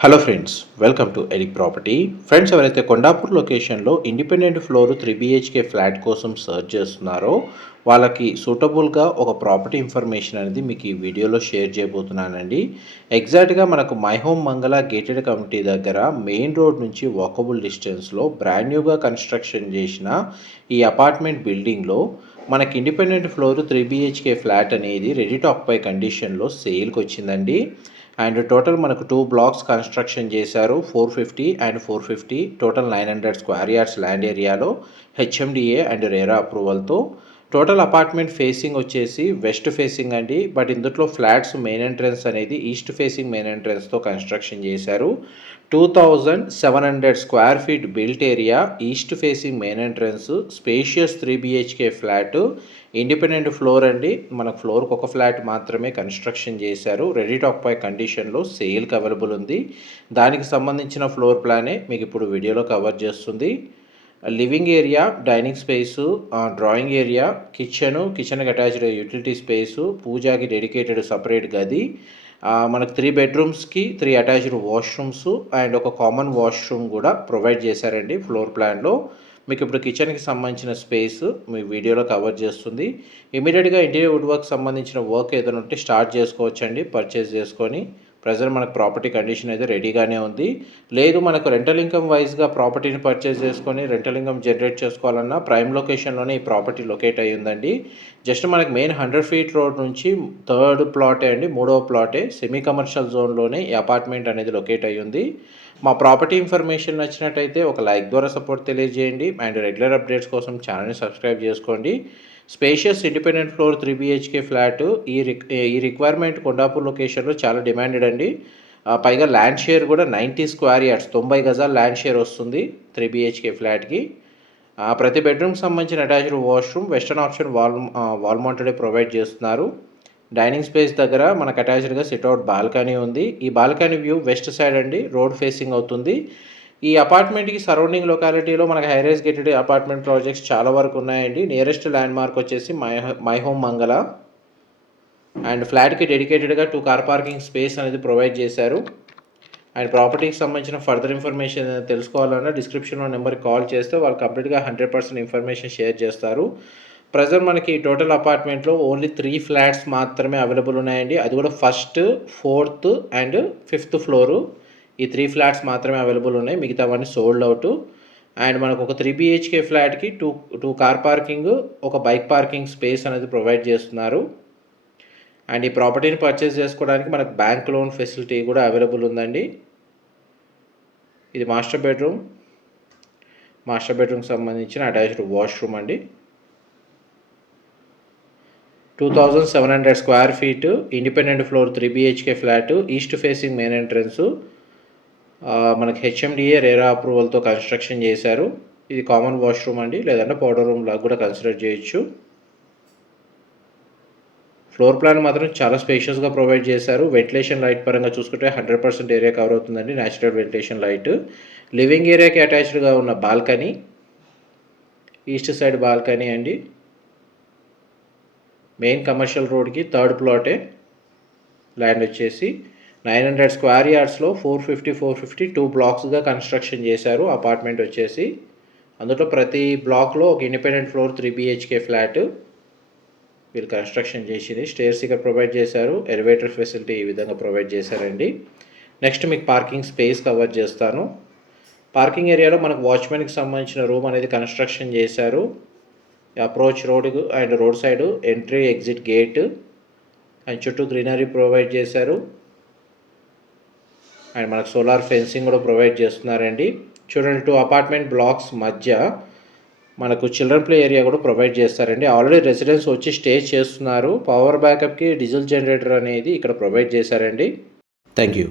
Hello friends, welcome to Elik Property. Friends, ఎవరైతే కొండాపూర్ లొకేషన్లో independent floor 3 BHK flat కోసం search చేస్తున్నారో వాళ్ళకి సూటబుల్గా ఒక ప్రాపర్టీ ఇన్ఫర్మేషన్ అనేది మీకు ఈ వీడియోలో షేర్ చేయబోతున్నానండి. ఎగ్జాక్ట్గా మనకు మై హోమ్ మంగళ గేటెడ్ కమ్యూనిటీ దగ్గర మెయిన్ రోడ్ నుంచి వాకబుల్ డిస్టెన్స్లో బ్రాండ్ న్యూగా కన్స్ట్రక్షన్ చేసిన ఈ అపార్ట్మెంట్ బిల్డింగ్లో మనకి ఇండిపెండెంట్ ఫ్లోర్ 3 BHK ఫ్లాట్ అనేది రెడీ టు ఆక్యుపై కండిషన్లో సేల్కి వచ్చిందండి. అండ్ టోటల్ మనకు 2 బ్లాక్స్ కన్స్ట్రక్షన్ చేశారు. 450 and 450 total 900 square yards land ఏరియాలో హెచ్ఎండిఏ అండ్ రేరా అప్రూవల్తో. టోటల్ అపార్ట్మెంట్ ఫేసింగ్ వచ్చేసి వెస్ట్ ఫేసింగ్ అండి. బట్ ఇందులో ఫ్లాట్స్ మెయిన్ ఎంట్రన్స్ అనేది ఈస్ట్ ఫేసింగ్ మెయిన్ ఎంట్రన్స్తో కన్స్ట్రక్షన్ చేశారు. 2700 square feet built area, east facing main entrance, spacious 3 BHK flat, independent floor అండి. మనకు ఫ్లోర్కి ఒక ఫ్లాట్ మాత్రమే కన్స్ట్రక్షన్ చేశారు. రెడీ టు ఆక్యుపై కండిషన్లో సేల్కి అవైలబుల్ ఉంది. దానికి సంబంధించిన ఫ్లోర్ ప్లానే మీకు ఇప్పుడు వీడియోలో కవర్ చేస్తుంది. Living area, dining space, drawing area, కిచెన్కి అటాచ్డ్ యూటిలిటీ స్పేసు, పూజాకి డెడికేటెడ్ సపరేట్ గది, మనకు 3 బెడ్రూమ్స్కి 3 అటాచ్డ్ వాష్రూమ్స్ అండ్ ఒక కామన్ వాష్రూమ్ కూడా ప్రొవైడ్ చేశారండి ఫ్లోర్ ప్లాన్లో. మీకు ఇప్పుడు కిచెన్కి సంబంధించిన స్పేస్ మీ వీడియోలో కవర్ చేస్తుంది. ఇమీడియట్గా ఇంటీరియర్ వుడ్ వర్క్ సంబంధించిన వర్క్ ఏదైనా ఉంటే స్టార్ట్ చేసుకోవచ్చండి పర్చేస్ చేసుకొని. ప్రజెంట్ మనకు ప్రాపర్టీ కండిషన్ అయితే రెడీగానే ఉంది. లేదు మనకు రెంటల్ ఇన్కమ్ వైజ్గా ప్రాపర్టీని పర్చేస్ చేసుకొని రెంటల్ ఇన్కమ్ జనరేట్ చేసుకోవాలన్నా ప్రైమ్ లొకేషన్లోనే ఈ ప్రాపర్టీ లొకేట్ అయ్యి ఉందండి. జస్ట్ మనకి మెయిన్ 100 ఫీట్ రోడ్ నుంచి థర్డ్ ప్లాటే అండి, మూడవ ప్లాటే, సెమీ కమర్షియల్ జోన్లోనే ఈ అపార్ట్మెంట్ అనేది లొకేట్ అయ్యి ఉంది. మా ప్రాపర్టీ ఇన్ఫర్మేషన్ నచ్చినట్టయితే ఒక లైక్ ద్వారా సపోర్ట్ తెలియజేయండి అండ్ రెగ్యులర్ అప్డేట్స్ కోసం ఛానల్ని సబ్స్క్రైబ్ చేసుకోండి. Spacious independent floor 3 BHK flat ఈ రిక్వైర్మెంట్ కొండాపూర్ లొకేషన్లో చాలా డిమాండెడ్ అండి. పైగా ల్యాండ్ షేర్ కూడా 90 స్క్వేర్ యార్డ్స్ 90 గజాల ల్యాండ్ షేర్ వస్తుంది 3 BHK ఫ్లాట్కి. ప్రతి బెడ్రూమ్కి సంబంధించిన attached washroom, western option wall mounted provide చేస్తున్నారు. డైనింగ్ స్పేస్ దగ్గర మనకు అటాచ్డ్గా సిట్అవుట్ బాల్కనీ ఉంది. ఈ బాల్కనీ వ్యూ వెస్ట్ సైడ్ అండి, రోడ్ ఫేసింగ్ అవుతుంది. ఈ అపార్ట్మెంట్కి సరౌండింగ్ లొకాలిటీలో మనకు హైరైజ్ గేటెడ్ అపార్ట్మెంట్ ప్రాజెక్ట్స్ చాలా వరకు ఉన్నాయండి. నియరెస్ట్ ల్యాండ్ మార్క్ వచ్చేసి మై హోమ్ మంగళ. అండ్ ఫ్లాట్కి డెడికేటెడ్గా 2 కార్ పార్కింగ్ స్పేస్ అనేది ప్రొవైడ్ చేశారు. అండ్ ప్రాపర్టీకి సంబంధించిన ఫర్దర్ ఇన్ఫర్మేషన్ తెలుసుకోవాలన్నా డిస్క్రిప్షన్లో నెంబర్కి కాల్ చేస్తే వాళ్ళు కంప్లీట్గా 100% ఇన్ఫర్మేషన్ షేర్ చేస్తారు. ప్రజెంట్ మనకి టోటల్ అపార్ట్మెంట్లో ఓన్లీ 3 ఫ్లాట్స్ మాత్రమే అవైలబుల్ ఉన్నాయండి. అది కూడా first, 4th and 5th floor. ఈ 3 ఫ్లాట్స్ మాత్రమే అవైలబుల్ ఉన్నాయి, మిగతావన్నీ సోల్డ్ అవుట్. అండ్ మనకు ఒక 3 BHK ఫ్లాట్కి టూ కార్ పార్కింగ్, ఒక బైక్ పార్కింగ్ స్పేస్ అనేది ప్రొవైడ్ చేస్తున్నారు. అండ్ ఈ ప్రాపర్టీని పర్చేస్ చేసుకోవడానికి మనకు బ్యాంక్ లోన్ ఫెసిలిటీ కూడా అవైలబుల్ ఉందండి. ఇది మాస్టర్ బెడ్రూమ్కి సంబంధించిన అటాచ్డ్ వాష్రూమ్ అండి. 2700 square feet independent floor 3 BHK flat, east facing main entrance, మనకి హెచ్ఎండిఏ రేరా అప్రూవల్తో కన్స్ట్రక్షన్ చేశారు. ఇది కామన్ వాష్రూమ్ అండి, లేదంటే పౌడర్ రూమ్ లాగా కూడా కన్సిడర్ చేయొచ్చు. ఫ్లోర్ ప్లాన్ మాత్రం చాలా స్పేషియస్గా ప్రొవైడ్ చేశారు. వెంటిలేషన్ లైట్ పరంగా చూసుకుంటే 100% ఏరియా కవర్ అవుతుందండి, న్యాచురల్ వెంటిలేషన్ లైట్. లివింగ్ ఏరియాకి అటాచ్డ్గా ఉన్న బాల్కనీ, ఈస్ట్ సైడ్ బాల్కనీ అండి. మెయిన్ కమర్షియల్ రోడ్కి థర్డ్ ప్లాటే. ల్యాండ్ వచ్చేసి 900 స్క్వేర్ యార్డ్స్లో 450 2 బ్లాక్స్గా కన్స్ట్రక్షన్ చేశారు. అపార్ట్మెంట్ వచ్చేసి అందులో ప్రతి బ్లాక్లో ఒక ఇండిపెండెంట్ ఫ్లోర్ 3 BHK ఫ్లాట్ వీళ్ళు కన్స్ట్రక్షన్ చేసింది. స్టేర్స్ ఇక్కడ ప్రొవైడ్ చేశారు. ఎలివేటర్ ఫెసిలిటీ ఈ విధంగా ప్రొవైడ్ చేశారండి. నెక్స్ట్ మీకు పార్కింగ్ స్పేస్ కవర్ చేస్తాను. పార్కింగ్ ఏరియాలో మనకు వాచ్మెన్కి సంబంధించిన రూమ్ అనేది కన్స్ట్రక్షన్ చేశారు. Approach road and road side entry exit gate and చుట్టూ గ్రీనరీ ప్రొవైడ్ చేశారు. అండ్ మనకు సోలార్ ఫెన్సింగ్ కూడా ప్రొవైడ్ చేస్తున్నారండి. చూడండి, 2 అపార్ట్మెంట్ బ్లాక్స్ మధ్య మనకు చిల్డ్రన్ ప్లే ఏరియా కూడా ప్రొవైడ్ చేస్తారండి. ఆల్రెడీ రెసిడెంట్స్ వచ్చి స్టే చేస్తున్నారు. పవర్ బ్యాకప్కి డీజిల్ జనరేటర్ అనేది ఇక్కడ ప్రొవైడ్ చేశారండి. Thank you.